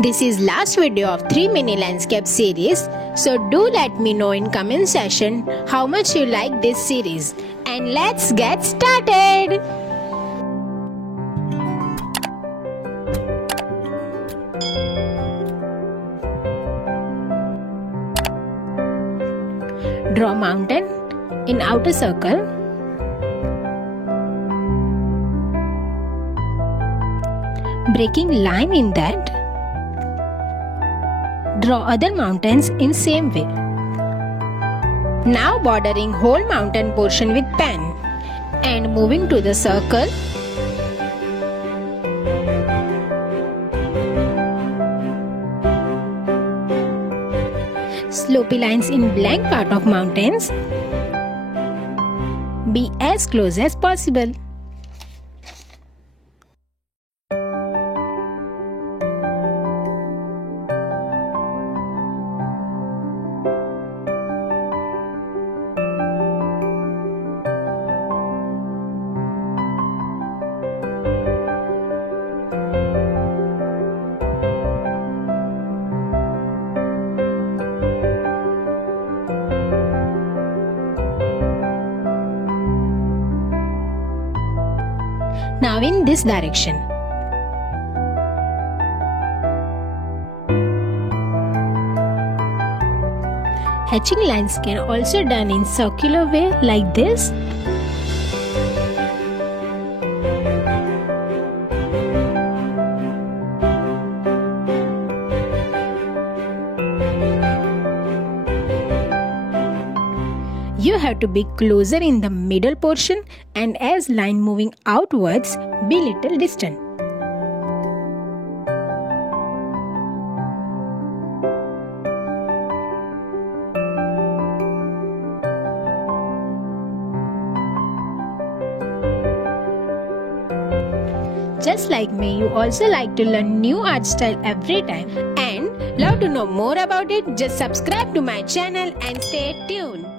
This is last video of 3 mini landscape series, so do let me know in comment section how much you like this series. And let's get started! Draw mountain in outer circle. Breaking line in that. Draw other mountains in same way. Now bordering whole mountain portion with pen and moving to the circle. Slopey lines in blank part of mountains. Be as close as possible. Now in this direction. Hatching lines can also done in circular way like this. You have to be closer in the middle portion, and as line moving outwards, be little distant. Just like me, you also like to learn new art style every time and love to know more about it. Just subscribe to my channel and stay tuned.